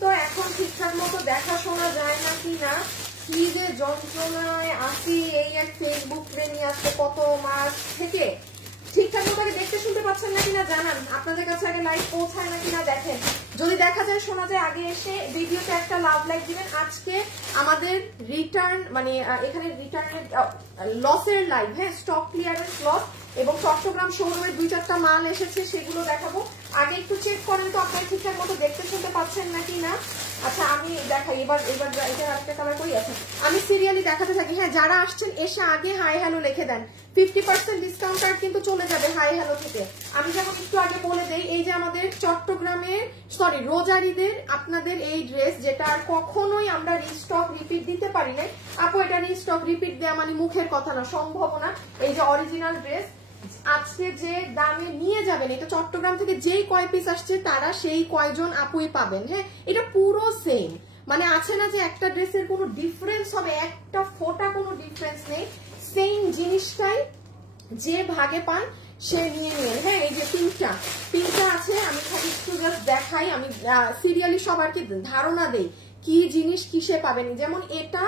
তো এখন ঠিকঠাক মতো দেখাশোনা যায় না কি না, কি যে যন্ত্রণায় আসি এই এক ফেসবুক নিয়ে আসতে কত মাস থেকে। ঠিকঠাক মতো আগে দেখতে শুনতে পাচ্ছেন না কিনা জানান, আপনাদের কাছে আগে লাইভ পৌঁছায় না কিনা দেখেন। যদি দেখা যায় শোনা যায় আগে এসে ভিডিওতে একটা লাভ লাইক দিবেন। আজকে আমাদের রিটার্ন মানে এখানে রিটার্নের লসের লাইভ, হ্যাঁ, স্টক ক্লিয়ারেন্স লস এবং চট্টগ্রাম শোরুমের 2-4টা মাল এসেছে, সেগুলো দেখাবো। আগে একটু চেক করেন তো আপনারা ঠিকঠাক মতো দেখতে শুনতে পাচ্ছেন নাকি না। আচ্ছা আমি দেখাই, এবার এটা আরেকটা কালার করি। আছে আমি সিরিয়ালি দেখাতে থাকি। হ্যাঁ, যারা আসছেন এসে আগে হাই হ্যালো লিখে দেন, 50% ডিসকাউন্ট কার্ড কিন্তু চলে যাবে হাই হ্যালো থেকে। আমি যেমন একটু আগে বলে দেই, এই যে আমাদের চট্টগ্রামের রোজারিদের আপনাদের এই ড্রেস, যেটা আর কখনোই আমরা রিস্টক রিপিট দিতে পারি নাই। আপু এটা রিস্টক রিপিট দেওয়া মানে মুখের কথা না, সম্ভব না। এই যে অরিজিনাল ড্রেস আজকে যে দামে নিয়ে যাবেন, এটা চট্টগ্রাম থেকে যেই কয় পিস আসছে তারা সেই কয়জন আপুই পাবেন। হ্যাঁ, এটা পুরো সেম, মানে আছে না যে একটা ড্রেসের কোনো ডিফারেন্স হবে, একটা ফোটা কোনো ডিফারেন্স নেই, সেম জিনিসটাই যে ভাগে পান সে নিয়ে নিয়ে। হ্যাঁ, এই যে পিঙ্কটা আছে, আমি খালি একটু জাস্ট দেখাই, আমি সিরিয়ালি সবারকে ধারণা দেই কি জিনিস কিসে পাবেন। যেমন এটা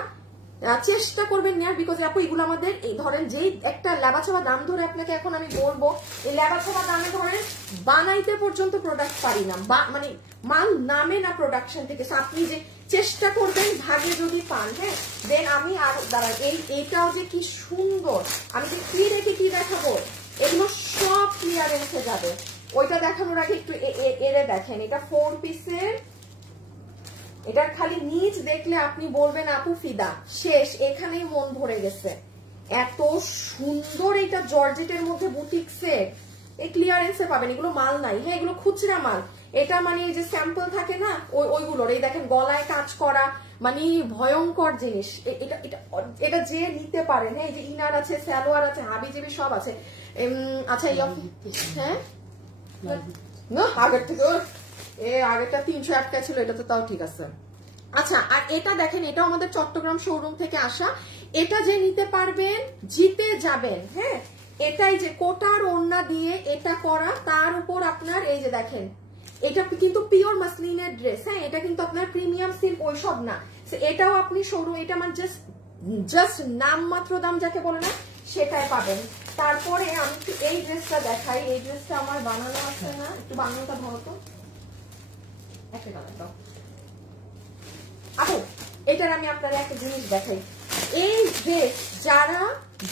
চেষ্টা করবেন নেয়ার, বিকজ আপু এগুলো আমাদের এই ধরেন যেই একটা লেবাছাবা দাম ধরে আপনাকে এখন আমি বলবো, এই লেবাছাবা দামে ধরেন বানাইতে পর্যন্ত প্রোডাক্ট পারি না, মানে মাল নামে না প্রোডাকশন থেকে। আপনি যে চেষ্টা করবেন ভাগে যদি পান, হ্যাঁ, দেন আমি আর দাঁড়াই এইটাও যে কি সুন্দর, আমি যে কি রেখে কি দেখাবো, এগুলো সব ক্লিয়ারেন্সে যাবে। ওইটা দেখানোর আগে একটু এরে দেখেন, এটা 4 পিসের, এটার খালি নিচ দেখলে আপনি বলবেন আপু ফিদা, শেষ, এখানেই মন ভরে গেছে। এত সুন্দর এটা জর্জেটের মধ্যে বুটিক সেট, এই ক্লিয়ারেন্সে পাবেন, এগুলো মাল নাই। হ্যাঁ, এগুলো খুচরা মাল, এটা মানে এই যে স্যাম্পল থাকে না ওইগুলোর, এই দেখেন গলায় কাজ করা, মানে ভয়ঙ্কর জিনিস। এটা এটা এটা যে নিতে পারেন। হ্যাঁ, এই যে ইনার আছে, সালোয়ার আছে, হাবিজাবি সব আছে। আচ্ছা হ্যাঁ না, আগের থেকে আগেরটা 308 টাকা ছিল, এটা তো তাও ঠিক আছে। আচ্ছা, আর এটা দেখেন, এটা আমাদের চট্টগ্রাম শোরুম থেকে আসা, এটা যে নিতে পারবেন জিতে যাবেন। হ্যাঁ, এটাই যে কোটার ওড়না দিয়ে এটা করা, তার উপর আপনার এই যে দেখেন, এটা কিন্তু পিওর মাসলিনের ড্রেস। হ্যাঁ, এটা কিন্তু আপনার প্রিমিয়াম সিল্ক ওইসব না, এটাও আপনি শোরুম, এটা আমার জাস্ট নাম মাত্র দাম যাকে বলে না, সেটাই পাবেন। তারপরে আমি একটু এই ড্রেসটা দেখাই, এই ড্রেসটা আমার বানানো আছে না, একটু বানানোটা ধরো তো, একটা কালার দাও আপু। এটার আমি আপনারা একটা জিনিস দেখাই, এই ড্রেস যারা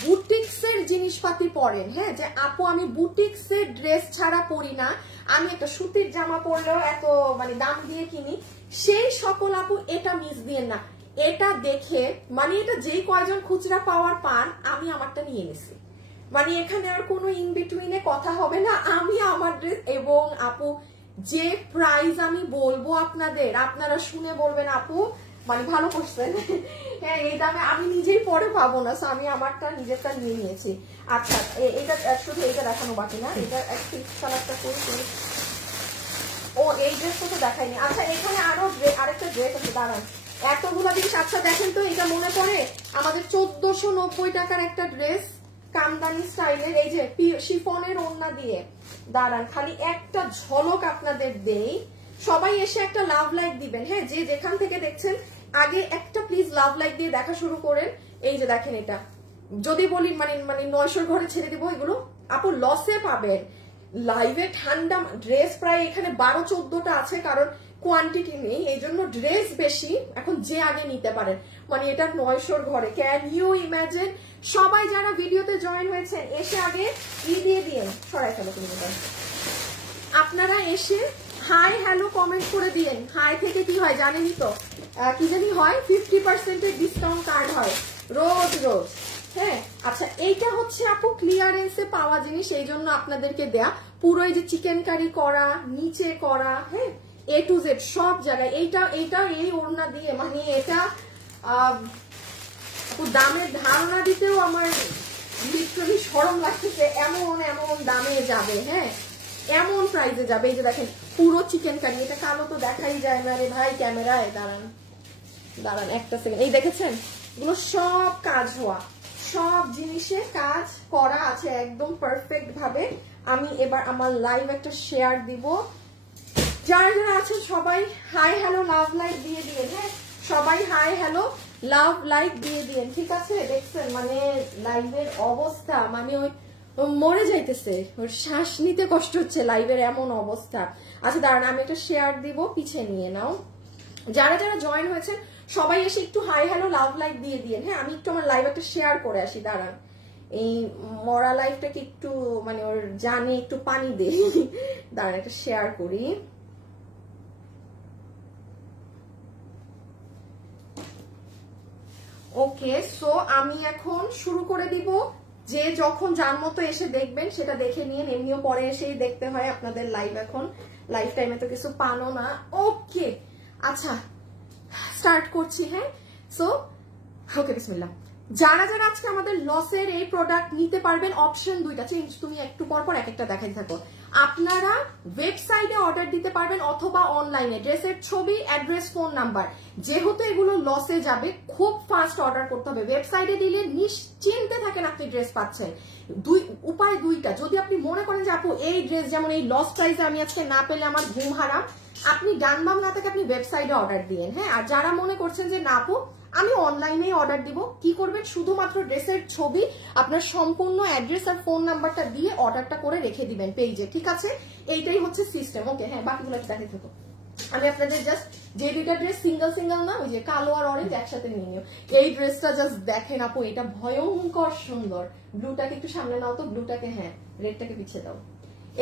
বুটিক্সের জিনিসপাতি পরেন, হ্যাঁ, যে আপু আমি বুটিক্সের ড্রেস ছাড়া পরি না, আমি একটা সুতির জামা পরলেও এত মানে দাম দিয়ে কিনি, সেই সকল আপু এটা মিস দিয়েন না। এটা দেখে মানে এটা যেই কয়জন খুচরা পাওয়ার পান, আমি আমারটা নিয়ে নিছি, মানে এখানে আর কোনো ইন বিটুইনে কথা হবে না। আমি আমার ড্রেস এবং আপু যে প্রাইস আমি বলবো আপনাদের, আপনারা শুনে বলবেন আপু মানে ভালো করছেন। হ্যাঁ, এই দামে আমি নিজেই পরে পাবো না, আমি আমারটা নিজেরটা নিয়ে নিয়েছি। আচ্ছা, এটা শুধু এটা দেখানো বাকি না, এটা একটা কালারটা করি। ও এই ড্রেসটা তো দেখাইনি। আচ্ছা, এখানে আরো আরেকটা ড্রেস আছে, দাঁড়ান, এতগুলো জিনিস। আচ্ছা দেখেন তো, এটা মনে পড়ে আমাদের 1490 টাকার একটা ড্রেস, কামদানি স্টাইলের, এই যে শিফনের ওড়না দিয়ে। দাঁড়ান খালি একটা ঝলক আপনাদের দেই, সবাই এসে একটা লাভ লাইক দিবেন। হ্যাঁ, যে যেখান থেকে দেখছেন আগে একটা প্লিজ লাভ লাইক দিয়ে দেখা শুরু করেন। এই যে দেখেন, এটা যদি বলি মানে 900 ঘরে ছেড়ে দিব, এগুলো আপু লসে পাবেন। লাইভে ঠান্ডা ড্রেস প্রায় এখানে 12-14টা আছে, কারণ কোয়ান্টিটি নেই, এই জন্য ড্রেস বেশি। এখন যে আগে নিতে পারেন, মানে এটা 900 ঘরে। Can you imagine? সবাই যারা ভিডিওতে জয়েন হয়েছেন এসে আগে দিয়ে দিন, সরাই ফেলো তুমি, আপনারা এসে হাই হ্যালো কমেন্ট করে দিন। হাই থেকে কি হয় জানেনই তো, কি জানি হয়, 50% ডিসকাউন্ট কার্ড হয় রোজ রোজ। হ্যাঁ, আচ্ছা, এইটা হচ্ছে আপু ক্লিয়ারেন্সে পাওয়া জিনিস, এই জন্য আপনাদেরকে দেয়া। পুরো এই যে চিকেন কারি করা, নিচে করা, হ্যাঁ, A to Z সব জায়গায়। এইটা এই ওড়না দিয়ে, মানে এটা দামের ধারণা দিতেও আমার লিটারালি শরম লাগতেছে, এমন দামে যাবে। হ্যাঁ, এমন প্রাইসে যাবে। এই যে দেখেন পুরো চিকেন কারি, এটা কালো তো দেখাই যায় না রে ভাই ক্যামেরায়। দাঁড়ান একটা সেকেন্ড, এই দেখেছেন, এগুলো সব কাজ হওয়া, সব জিনিসে কাজ করা আছে একদম পারফেক্ট ভাবে। আমি এবার আমার লাইভ একটা শেয়ার দিব, যারা যারা আছেন সবাই হাই হ্যালো লাভ লাইক দিয়ে দিয়ে, হ্যাঁ সবাই হাই হ্যালো লাভ লাইক দিয়ে দিয়ে, ঠিক আছে? দেখছেন মানে লাইভের অবস্থা, মানে ওই মরে যাইতেছে, ওর শ্বাস নিতে কষ্ট হচ্ছে, লাইভের এমন অবস্থা। আচ্ছা দাঁড়ান আমি একটা শেয়ার দিব, পিছিয়ে নিয়ে নাও। যারা যারা জয়েন হয়েছেন সবাই এসে একটু হাই হ্যালো লাভ লাইক দিয়ে দিয়ে, হ্যাঁ আমি একটু আমার লাইভ একটা শেয়ার করে আসি, দাঁড়ান এই মরা লাইফটাকে একটু মানে ওর জানে একটু পানি দেই, দাঁড়ান একটা শেয়ার করি। ওকে সো আমি এখন শুরু করে দিব, যে যখন যার মতো এসে দেখবেন সেটা দেখে নিয়ে, এমনিও পরে এসেই দেখতে হয় আপনাদের লাইভ, এখন লাইফ টাইমে তো কিছু পানো না। ওকে আচ্ছা স্টার্ট করছি, হ্যাঁ সো ওকে বিসমিল্লাহ। যারা যারা আজকে আমাদের লসের এই প্রোডাক্ট নিতে পারবেন, অপশন দুইটা, চেঞ্জ তুমি একটু পর পর এক একটা দেখাই থাকো। আপনারা ওয়েবসাইটে অর্ডার দিতে পারবেন অথবা অনলাইনে, ড্রেসের ছবি, অ্যাড্রেস, ফোন নাম্বার। যেহেতু এগুলো লসে যাবে খুব ফাস্ট অর্ডার করতে হবে। ওয়েবসাইটে দিলে নিশ্চিন্তে থাকেন আপনি ড্রেস পাচ্ছেন। উপায় দুইটা, যদি আপনি মনে করেন যে আপু এই ড্রেস যেমন এই লস প্রাইসে আমি আজকে না পেলে আমার ঘুম হারাম, আপনি ডান বাম না থাকে আপনি ওয়েবসাইটে অর্ডার দিয়েন, হ্যাঁ। আর যারা মনে করছেন যে না আপু আমি অনলাইনে অর্ডার দিব, কি করবেন শুধুমাত্র ড্রেসের ছবি, আপনার সম্পূর্ণ অ্যাড্রেস আর ফোন নাম্বারটা দিয়ে অর্ডারটা করে রেখে দিবেন পেজে, ঠিক আছে? এইটাই হচ্ছে সিস্টেম। ওকে হ্যাঁ বাকিগুলো দেখাই থাকো। আমি আপনাদের জাস্ট যে দুইটা ড্রেস সিঙ্গেল সিঙ্গেল না, ওই যে কালো আর অরেঞ্জ একসাথে নিয়ে নিও। এই ড্রেসটা জাস্ট দেখেন আপু, এটা ভয়ঙ্কর সুন্দর। ব্লুটাকে একটু সামনে নাও তো, ব্লুটাকে, হ্যাঁ রেডটাকে পিছিয়ে দাও।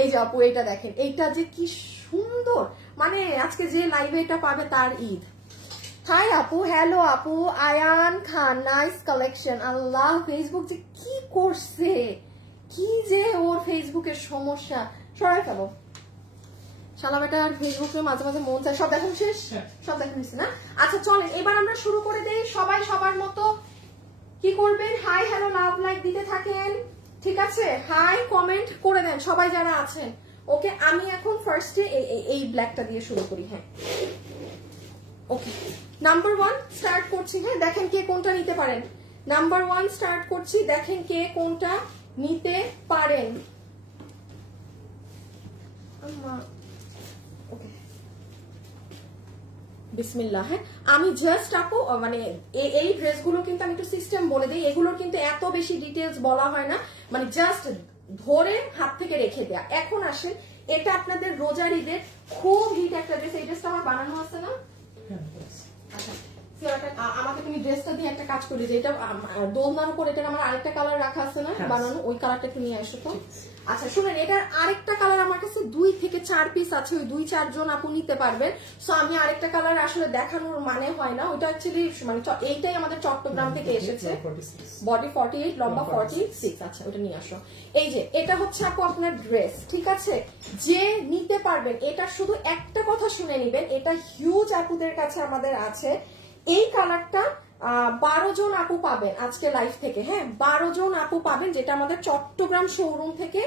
এই যে আপু এইটা দেখেন, এইটা যে কি সুন্দর, মানে আজকে যে লাইভে এটা পাবে তার ঈদ। হাই আপু, হ্যালো আপু, আয়ান খান, নাইস কালেকশন। আল্লাহ ফেসবুক যে কি করছে, কি যে ওর ফেসবুকের সমস্যা, সরাই ফেলো শালা বেটার ফেসবুকে মাঝে মাঝে মন চায়। সব দেখুন শেষ, সব দেখুন না। আচ্ছা চলেন এবার আমরা শুরু করে দেই। সবাই সবার মতো কি করবেন, হাই হ্যালো লাভ লাইক দিতে থাকেন, ঠিক আছে? হাই কমেন্ট করে দেন সবাই যারা আছেন। ওকে আমি এখন ফার্স্টে এই ব্ল্যাকটা দিয়ে শুরু করি, হ্যাঁ ওকে নাম্বার 1 স্টার্ট করছি, হ্যাঁ দেখেন কে কোনটা নিতে পারেন। নাম্বার 1 স্টার্ট করছি, দেখেন কে কোনটা নিতে পারেন। ওকে বিসমিল্লাহ। হ্যাঁ আমি জাস্ট আপু মানে এই ড্রেসগুলো কিন্তু আমি একটু সিস্টেম বলে দিই, এগুলোর কিন্তু এত বেশি ডিটেলস বলা হয় না, মানে জাস্ট ধরে হাত থেকে রেখে দেয়া। এখন আসেন, এটা আপনাদের রোজার ঈদের খুব হিট একটা ড্রেস। এই ড্রেসটা আমার বানানো আছে না? আচ্ছা আমাকে তুমি ড্রেসটা দিয়ে একটা কাজ করি, যে এটা দোলনার উপর এটার আমার আরেকটা কালার রাখা আছে না বানানো, ওই কালারটা একটু নিয়ে আসো তো। আচ্ছা শুনেন, এটার আরেকটা কালার আমার কাছে 2 থেকে 4 পিস আছে, ওই 2-4 জন আপু নিতে পারবেন। সো আমি আরেকটা কালার আসলে দেখানোর মানে হয় না, ওইটা অ্যাকচুয়ালি মানে এইটাই আমাদের চট্টগ্রাম থেকে এসেছে। বডি 48, লম্বা 46। আচ্ছা ওটা নিয়ে আসো। এই যে এটা হচ্ছে আপু আপনার ড্রেস, ঠিক আছে? যে নিতে পারবেন, এটা শুধু একটা কথা শুনে নিবেন, এটা হিউজ আপুদের কাছে আমাদের আছে। এই কালারটা 12 জন আপু পাবেন আজকে লাইভ থেকে, হ্যাঁ 12 জন আপু পাবেন, যেটা আমাদের চট্টগ্রাম শোরুম থেকে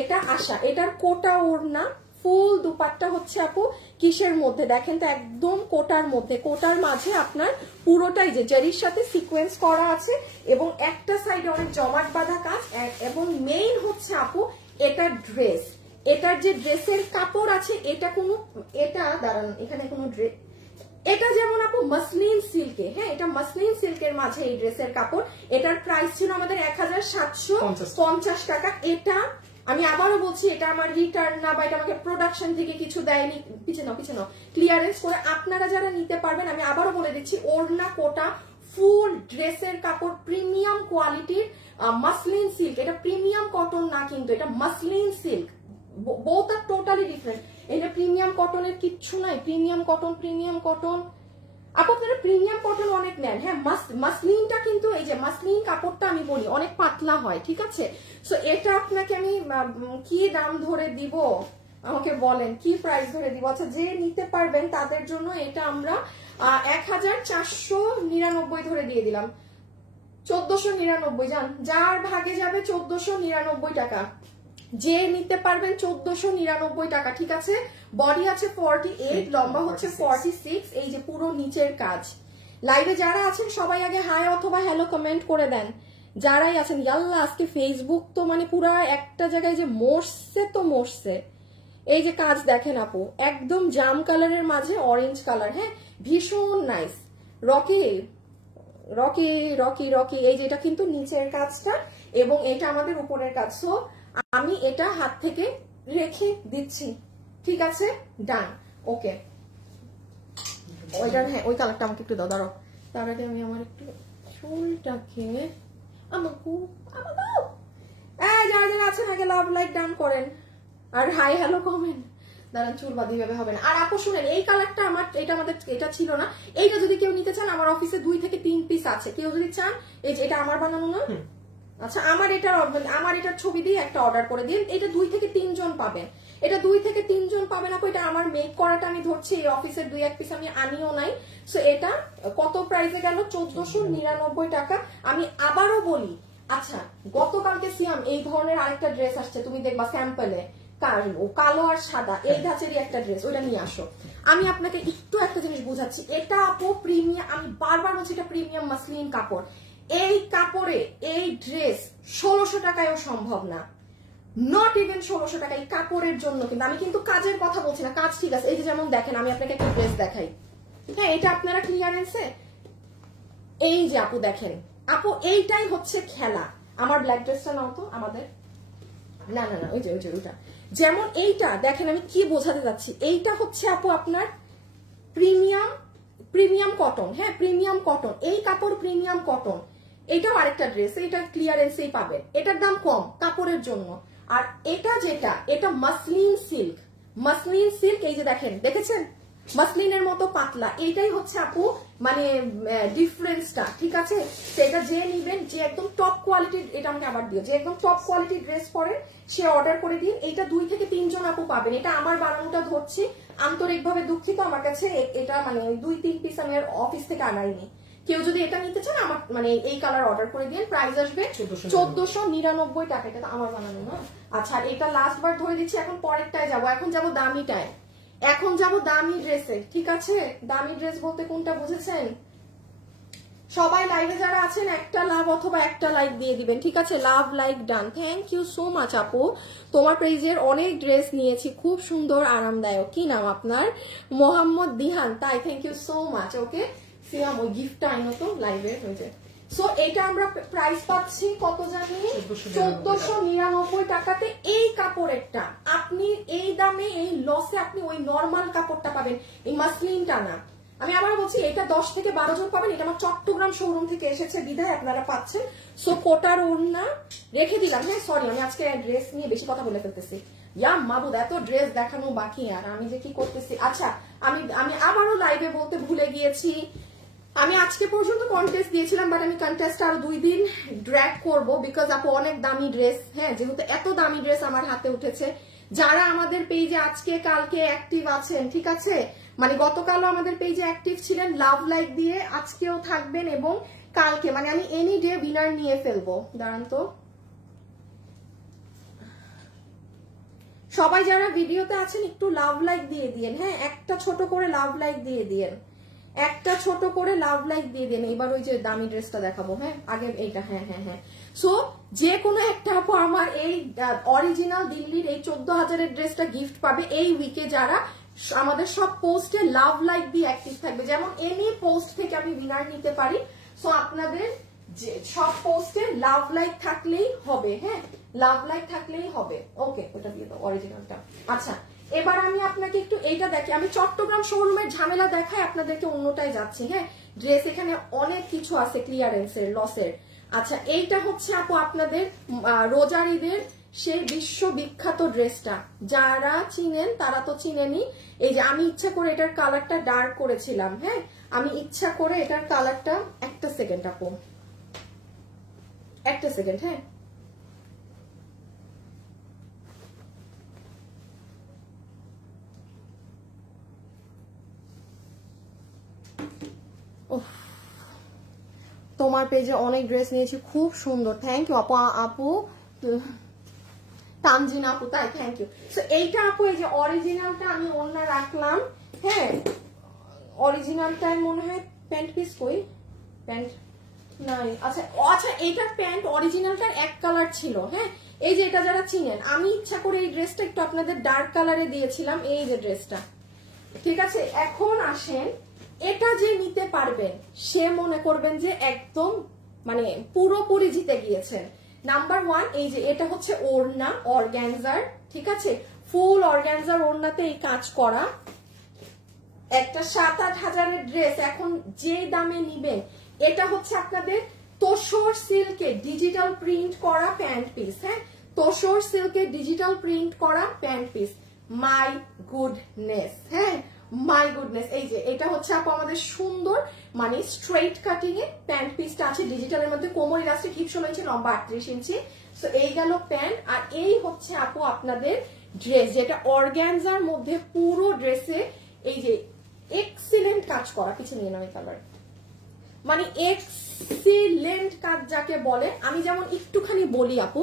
এটা আসা। এটার কোটা ওড়না, ফুল দুপাট্টা হচ্ছে আপু কিসের মধ্যে দেখেন তো, একদম কোটার মধ্যে, কোটার মাঝে আপনার পুরোটাই যে জারির সাথে সিকোয়েন্স করা আছে, এবং একটা সাইডে অনেক জমাট বাঁধা কাজ। এবং মেইন হচ্ছে আপু এটা ড্রেস, এটার যে ড্রেসের কাপড় আছে, এটা কোনো, এটা দাঁড়ান এখানে কোনো ড্রেস, এটা যেমন আপু মাসলিন সিল্কে, হ্যাঁ এটা মাসলিন সিল্কের মাঝে এই ড্রেসের কাপড়। এটার প্রাইস ছিল আমাদের 1750 টাকা। এটা আমি আবারও বলছি, এটা আমার রিটার্ন না, বা এটা আমাকে প্রোডাকশন থেকে কিছু দেয়নি, পিছনে নাও ক্লিয়ারেন্স করে আপনারা যারা নিতে পারবেন। আমি আবারও বলে দিচ্ছি, ওড়না কোটা ফুল ড্রেসের কাপড়, প্রিমিয়াম কোয়ালিটির মাসলিন সিল্ক। এটা প্রিমিয়াম কটন না কিন্তু, এটা মাসলিন সিল্ক, বোথ আর টোটালি ডিফারেন্ট। এটা প্রিমিয়াম কটনের কিচ্ছু নাই, প্রিমিয়াম কটন আপু আপনারা প্রিমিয়াম কটন অনেক নেন, হ্যাঁ মাসলিনটা কিন্তু, এই যে মাসলিন কাপড়টা আমি বলি অনেক পাতলা হয়, ঠিক আছে? সো এটা আপনাকে আমি কি দাম ধরে দিব আমাকে বলেন, কি প্রাইস ধরে দিব? আচ্ছা যে নিতে পারবেন তাদের জন্য এটা আমরা 1499 ধরে দিয়ে দিলাম, 1499 জান, যার ভাগে যাবে 1499 টাকা। যে নিতে পারবেন 1499 টাকা, ঠিক আছে? বডি আছে 48, লম্বা হচ্ছে 46। এই যে পুরো নিচের কাজ। লাইভে যারা আছেন সবাই আগে হাই অথবা হ্যালো কমেন্ট করে দেন যারাই আছেন। ইয়াল্লা আজকে ফেসবুক তো মানে পুরা একটা জায়গায় যে মরছে তো মরছে, এই যে কাজ দেখেন আপু, একদম জাম কালারের মাঝে অরেঞ্জ কালার, হ্যাঁ ভীষণ nice. Rocky Rocky Rocky Rocky এই যে এটা কিন্তু নিচের কাজটা এবং এটা আমাদের উপরের কাজ। সো আমি এটা হাত থেকে রেখে দিচ্ছি, ঠিক আছে, ডান, ওকে। ওইটার হ্যাঁ ওই কালারটা আমাকে একটু দাও, তার আগে আমি আমার একটু চুলটাকে যারা যারা আছেন আগে লাভ লাইক ডান করেন আর হাই হ্যালো কমেন্ট। দাঁড়ান চুল বাঁধি ভাবে হবে না। আর আপু শুনেন, এই কালারটা আমার এটা আমাদের এটা ছিল না, এইটা যদি কেউ নিতে চান আমার অফিসে 2 থেকে 3 পিস আছে, কেউ যদি চান এই যে এটা আমার বানানো না, আচ্ছা আমার এটার ছবি দিয়ে একটা অর্ডার করে দিন। এটা 2 থেকে 3 জন পাবেন, এটা 2 থেকে 3 জন পাবেন আপু। এটা আমার মেক করাটা আমি ধরছি, এই অফিসের 2-1 পিস আমি আনিও নাই। সো এটা কত প্রাইসে গেল? 1499 টাকা। আমি আবারও বলি, আচ্ছা গতকালকে সিয়াম এই ধরনের আরেকটা ড্রেস আসছে, তুমি দেখবা স্যাম্পলে কালো আর সাদা এই ধাঁচেরই একটা ড্রেস, ওইটা নিয়ে আসো। আমি আপনাকে একটু একটা জিনিস বুঝাচ্ছি, এটা আপু প্রিমিয়াম, আমি বারবার বলছি এটা প্রিমিয়াম মাসলিন কাপড়। এই কাপড়ে এই ড্রেস 1600 টাকায়ও সম্ভব না, নট ইভেন 1600 টাকা এই কাপড়ের জন্য। কিন্তু আমি কিন্তু কাজের কথা বলছি না, কাজ ঠিক আছে। এই যে যেমন দেখেন আমি আপনাকে একটা ড্রেস দেখাই, হ্যাঁ এটা আপনারা ক্লিয়ারেন্সে, এই যে আপু দেখেন, আপু এইটাই হচ্ছে খেলা। আমার ব্ল্যাক ড্রেসটা নাও তো আমাদের, না না না ওই যে ওইটা, যেমন এইটা দেখেন আমি কি বোঝাতে যাচ্ছি। এইটা হচ্ছে আপু আপনার প্রিমিয়াম কটন, হ্যাঁ প্রিমিয়াম কটন, এই কাপড় প্রিমিয়াম কটন। এটাও আরেকটা ড্রেস, এটা ক্লিয়ারেন্সেই পাবেন, এটার দাম কম কাপড়ের জন্য। আর এটা যেটা, এটা মাসলিন সিল্ক, মাসলিন সিল্ক, এই যে দেখেন, দেখেছেন মাসলিনের মতো পাতলা, এইটাই হচ্ছে আপু মানে ডিফারেন্সটা, ঠিক আছে। সেটা যে নিবেন, যে একদম টপ কোয়ালিটির, এটা আমাকে আবার দিও, যে একদম টপ কোয়ালিটির ড্রেস পরে সে অর্ডার করে দিন। এইটা 2 থেকে 3 জন আপু পাবেন, এটা আমার বানানোটা ধরছি, আন্তরিকভাবে দুঃখিত, আমার কাছে এটা মানে 2-3 পিস আমি আর অফিস থেকে আনাইনি। কেউ যদি এটা নিতে চান আমার মানে এই কালার অর্ডার করে দিন, প্রাইস আসবে 1499 টাকা, এটা আমার বানানো না। আচ্ছা এটা লাস্ট বার ধরে দিচ্ছি, এখন পরেরটায় যাবো, এখন যাবো দামিটায়, এখন যাব দামি ড্রেসে, ঠিক আছে। দামি ড্রেস বলতে কোনটা বুঝেছেন? সবাই লাইভে যারা আছেন একটা লাভ অথবা একটা লাইক দিয়ে দিবেন, ঠিক আছে। Love like done, thank you so much আপু। তোমার পেজের অনেক ড্রেস নিয়েছি, খুব সুন্দর আরামদায়ক। কি নাম আপনার? মোহাম্মদ দিহান, তাই থ্যাংক ইউ সো মাচ। ওকে সিয়াম ওই গিফটটা আইনো তো লাইভে হয়েছে। সো এটা আমরা প্রাইস পাচ্ছি কত জানি? 1499 টাকাতে এই কাপড়েরটা। আপনি এই দামে এই লসে আপনি ওই নরমাল কাপড়টা পাবেন, এই মাসলিনটা না। আমি আবার বলছি এটা 10 থেকে 12 জন পাবেন, এটা আমার চট্টগ্রাম শোরুম থেকে এসেছে বিধায় আপনারা পাচ্ছেন। সো কোটার ওড়না রেখে দিলাম, হ্যাঁ সরি আমি আজকে ড্রেস নিয়ে বেশি কথা বলে ফেলতেছি। ইয়া মাবুদ এত ড্রেস দেখানো বাকি, আর আমি যে কি করতেছি। আচ্ছা আমি আবারও লাইভে বলতে ভুলে গিয়েছি, আমি আজকে পর্যন্ত কন্টেস্ট দিয়েছিলাম, বাট আমি কন্টেস্ট আরো 2 দিন ড্র্যাগ করব, বিকজ আপু অনেক দামি ড্রেস, হ্যাঁ যেহেতু এত দামি ড্রেস আমার হাতে উঠেছে। যারা আমাদের পেজে আজকে কালকে অ্যাক্টিভ আছেন, ঠিক আছে, মানে গতকালও আমাদের পেজে অ্যাক্টিভ ছিলেন, লাভ লাইক দিয়ে আজকেও থাকবেন এবং কালকে মানে আমি এনি ডে উইনার নিয়ে ফেলবো। দাঁড়ান তো, সবাই যারা ভিডিওতে আছেন একটু লাভ লাইক দিয়ে দিয়েন, হ্যাঁ একটা ছোট করে লাভ লাইক দিয়ে দিয়েন, একটা ছোট করে লাভ লাইক দিয়ে দেন। এবার ওই যে দামি ড্রেসটা দেখাবো, হ্যাঁ আগে এইটা, হ্যাঁ হ্যাঁ হ্যাঁ। সো যে কোনো একটা আপু আমার এই অরিজিনাল দিল্লির এই 14,000-এর ড্রেসটা গিফট পাবে এই উইকে, যারা আমাদের সব পোস্টে লাভ লাইক দিয়ে অ্যাক্টিভ থাকবে। যেমন এনি পোস্ট থেকে আমি উইনার নিতে পারি, সো আপনাদের যে সব পোস্টে লাভ লাইক থাকলেই হবে, হ্যাঁ লাভ লাইক থাকলেই হবে। ওকে ওটা দিয়ে দাও অরিজিনালটা। আচ্ছা এবার আমি আপনাকে একটু এইটা দেখি, আমি চট্টগ্রাম শোরুমের ঝামেলা দেখায় আপনাদেরকে অন্যটায় যাচ্ছি, হ্যাঁ ড্রেস এখানে অনেক কিছু আছে ক্লিয়ারেন্সের লসের। আচ্ছা এইটা হচ্ছে আপু আপনাদের রোজার ঈদের সেই বিশ্ববিখ্যাত ড্রেসটা, যারা চিনেন তারা তো চিনেনি। এই যে আমি ইচ্ছা করে এটার কালারটা ডার্ক করেছিলাম, হ্যাঁ আমি ইচ্ছা করে এটার কালারটা, একটা সেকেন্ড আপু একটা সেকেন্ড, হ্যাঁ তোমার পেজে অনেক ড্রেস নিয়েছি, খুব সুন্দর, থ্যাংক ইউ আপু। আপু তানজিনা আপু, তাই থ্যাংক ইউ। সো এইটা আপু এই যে অরিজিনালটা আমি অন্য রাখলাম, হ্যাঁ অরিজিনালটার মনে হয় প্যান্ট পিস কই, প্যান্ট নাই। আচ্ছা আচ্ছা এইটার প্যান্ট অরিজিনালটার এক কালার ছিল, হ্যাঁ এই যে এটা যারা চিনেন, আমি ইচ্ছা করে এই ড্রেসটা একটু আপনাদের ডার্ক কালারে দিয়েছিলাম, এই যে ড্রেসটা, ঠিক আছে। এখন আসেন, এটা যে নিতে পারবেন সে মনে করবেন যে একদম মানে পুরোপুরি জিতে গিয়েছেন। নাম্বার 1, এই যে এটা হচ্ছে ওড়না অর্গানজার, ঠিক আছে, ফুল অর্গানজার ওড়নাতে এই কাজ করা একটা 7-8 হাজারের ড্রেস এখন যে দামে নিবেন, এটা হচ্ছে আপনাদের তোসর সিল্কে ডিজিটাল প্রিন্ট করা প্যান্ট পিস। হ্যাঁ, তোসর সিল্কে ডিজিটাল প্রিন্ট করা প্যান্ট পিস। মাই গুডনেস, হ্যাঁ মাই গুডনেস। এই যে এটা হচ্ছে আপু আমাদের সুন্দর মানে স্ট্রেট কাটিং এ প্যান্ট পিসটা আছে ডিজিটালের মধ্যে, কোমর ইলাস্টিক, হিপ 16 ইঞ্চি, লম্বা 38 ইঞ্চি। সো এই গেল প্যান্ট। আর এই হচ্ছে আপু আপনাদের ড্রেস, যেটা অর্গানজার মধ্যে পুরো ড্রেসে এই যে এক্সিলেন্ট কাজ করা, কিছু নিয়ে নাও কালার, মানে এক্সিলেন্ট কাজ যাকে বলে। আমি যেমন একটুখানি বলি আপু,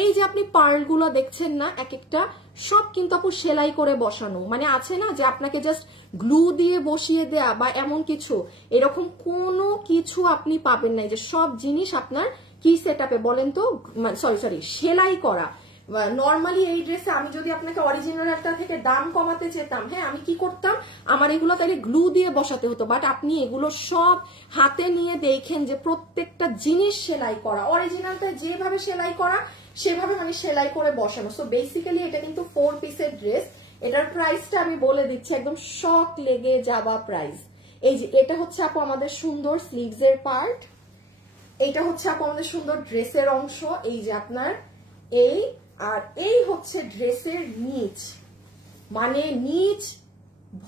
এই যে আপনি পার্ল গুলো দেখছেন না এক একটা, সব কিন্তু আপু সেলাই করে বসানো, মানে আছে না যে আপনাকে জাস্ট গ্লু দিয়ে বসিয়ে দেয়া বা এমন কিছু, এরকম কোনো কিছু আপনি পাবেন না। যে সব জিনিস আপনার কি সেটআপে বলেন তো, সরি সেলাই করা। নর্মালি এই ড্রেসে আমি যদি আপনাকে অরিজিনালটা থেকে দাম কমাতে চেতাম, হ্যাঁ আমি কি করতাম, আমার এগুলো তাহলে গ্লু দিয়ে বসাতে হতো, বাট আপনি এগুলো সব হাতে নিয়ে দেখেন যে প্রত্যেকটা জিনিস সেলাই করা, অরিজিনালটা যেভাবে সেলাই করা সেভাবে মানে সেলাই করে বসানো। সো বেসিক্যালি এটা কিন্তু 4 পিসের ড্রেস। এটার প্রাইসটা আমি বলে দিচ্ছি, একদম শক লেগে যাওয়া প্রাইস। এই যে এটা হচ্ছে আপু আমাদের সুন্দর স্লিভস এর পার্ট, এইটা হচ্ছে আপু আমাদের সুন্দর ড্রেসের অংশ, এই যে আপনার এই, আর এই হচ্ছে ড্রেসের নিচ, মানে নিচ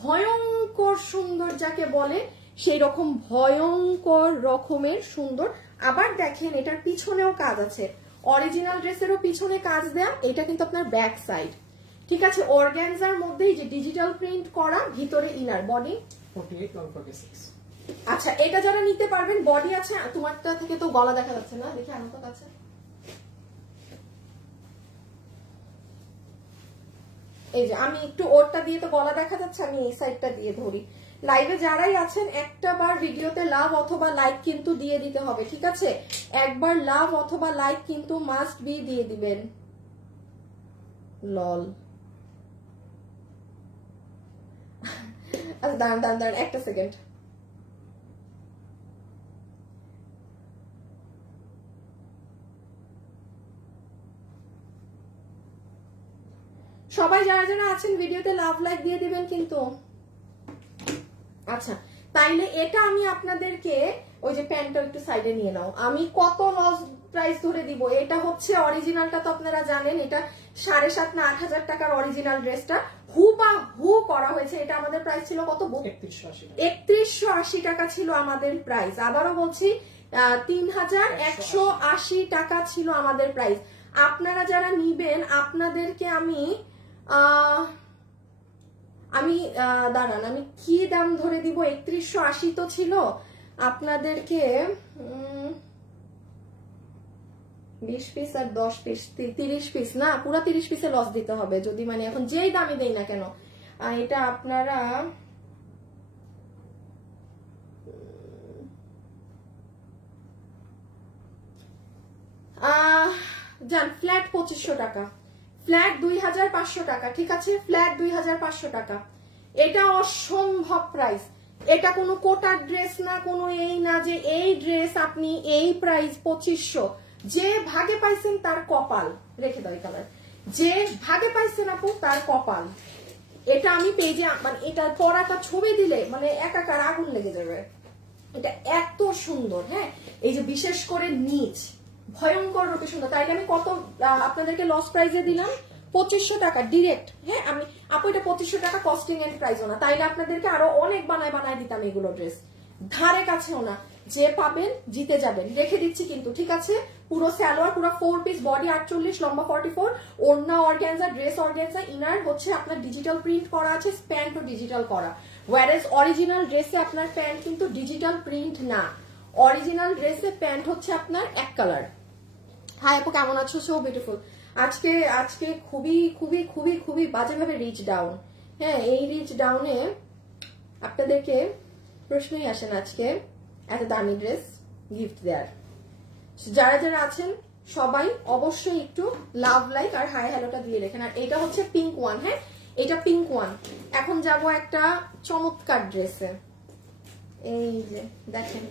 ভয়ঙ্কর সুন্দর যাকে বলে সেই রকম ভয়ঙ্কর রকমের সুন্দর। আবার দেখেন এটার পিছনেও কাজ আছে, অরিজিনাল ড্রেসেরও পিছনে কাজ দেয়া, এটা কিন্তু আপনার ব্যাক সাইড, ঠিক আছে। অর্গানজার মধ্যেই যে ডিজিটাল প্রিন্ট করা, ভিতরে ইনার বডি 48 লং 46। আচ্ছা এটা যারা নিতে পারবেন, বডি আছে, তোমারটা থেকে তো গলা দেখা যাচ্ছে না, দেখি আমার তো কাছে, এই যে আমি একটু ওরটা দিয়ে তো গলা দেখা যাচ্ছে, আমি এই সাইডটা দিয়ে ধরি। লাইভে যারাই আছেন একটা বার ভিডিওতে লাভ অথবা লাইক কিন্তু দিয়ে দিতে হবে, ঠিক আছে, একবার লাভ অথবা লাইক কিন্তু মাস্ট বি দিয়ে দিবেন। লল, আচ্ছা দাঁড়ান একটা সেকেন্ড। সবাই যারা যারা আছেন ভিডিওতে লাভ লাইক দিয়ে দিবেন কিন্তু। আচ্ছা তাইলে এটা আমি আপনাদেরকে ওই যে প্যান্টটা একটু সাইডে নিয়ে নাও, আমি কত লস প্রাইস ধরে দিব। এটা হচ্ছে অরিজিনালটা তো আপনারা জানেন, এটা 7,500 না 8,000 টাকার অরিজিনাল ড্রেসটা হু করা হয়েছে। এটা আমাদের প্রাইস ছিল কত, 3180 টাকা ছিল আমাদের প্রাইস। আবারও বলছি 3180 টাকা ছিল আমাদের প্রাইস। আপনারা যারা নিবেন আপনাদেরকে আমি দাঁড়ান আমি কি দাম ধরে দিব, 3180 তো ছিল, আপনাদেরকে 20 পিস আর 10 পিস 30 পিস না, পুরো 30 পিসে লস দিতে হবে যদি মানে এখন যেই দামই দেই না কেন। এটা আপনারা যান ফ্ল্যাট 2500 টাকা, ফ্ল্যাট 2500 টাকা, ঠিক আছে, ফ্ল্যাট 2500 টাকা। এটা অসম্ভব প্রাইস, এটা কোনো কোটার ড্রেস না, কোনো এই না যে এই ড্রেস আপনি এই প্রাইস 2500। যে ভাগে পাইছেন তার কপাল, রেখে দাও কালার, যে ভাগে পাইছেন আপু তার কপাল। এটা আমি পেজে মানে এটা পরাটা ছবি দিলে মানে একাকার আগুন লেগে যাবে, এটা এত সুন্দর। হ্যাঁ এই যে বিশেষ করে নিচ ভয়ঙ্কর রূপে সুন্দর। তাইলে আমি কত আপনাদেরকে লস প্রাইজে দিলাম, 2500 টাকা ডিরেক্ট। হ্যাঁ আমি আপু এটা 2500 টাকা কস্টিং এন্ড প্রাইসও না, তাইলে আপনাদেরকে আরো অনেক বানায় দিতাম এগুলো ড্রেস, ধারে কাছেও না। যে পাবেন জিতে যাবেন, রেখে দিচ্ছি কিন্তু, ঠিক আছে। পুরো সালোয়ার পুরো 4 পিস, বডি 48, লম্বা 44, ওড়না অর্গানজা, ড্রেস অর্গানজা, ইনার হচ্ছে আপনার ডিজিটাল প্রিন্ট করা আছে, প্যান্টও ডিজিটাল করা। ওয়ারেজ অরিজিনাল ড্রেসে আপনার প্যান্ট কিন্তু ডিজিটাল প্রিন্ট না, অরিজিনাল ড্রেসে প্যান্ট হচ্ছে আপনার এক কালার। হাই আপু কেমন আছো, সো বিউটিফুল। আজকে খুবই খুবই খুবই খুবই বাজেভাবে রিচ ডাউন। হ্যাঁ এই রিচ ডাউনে আপনাদেরকে প্রশ্নই আসে না আজকে এত দামি ড্রেস গিফট দেওয়ার। যারা যারা আছেন সবাই অবশ্যই একটু লাভ লাইক আর হাই হ্যালোটা দিয়ে রেখেন। আর এটা হচ্ছে পিঙ্ক ওয়ান, হ্যাঁ এটা পিঙ্ক ওয়ান। এখন যাব একটা চমৎকার ড্রেসে, এই যে দেখেন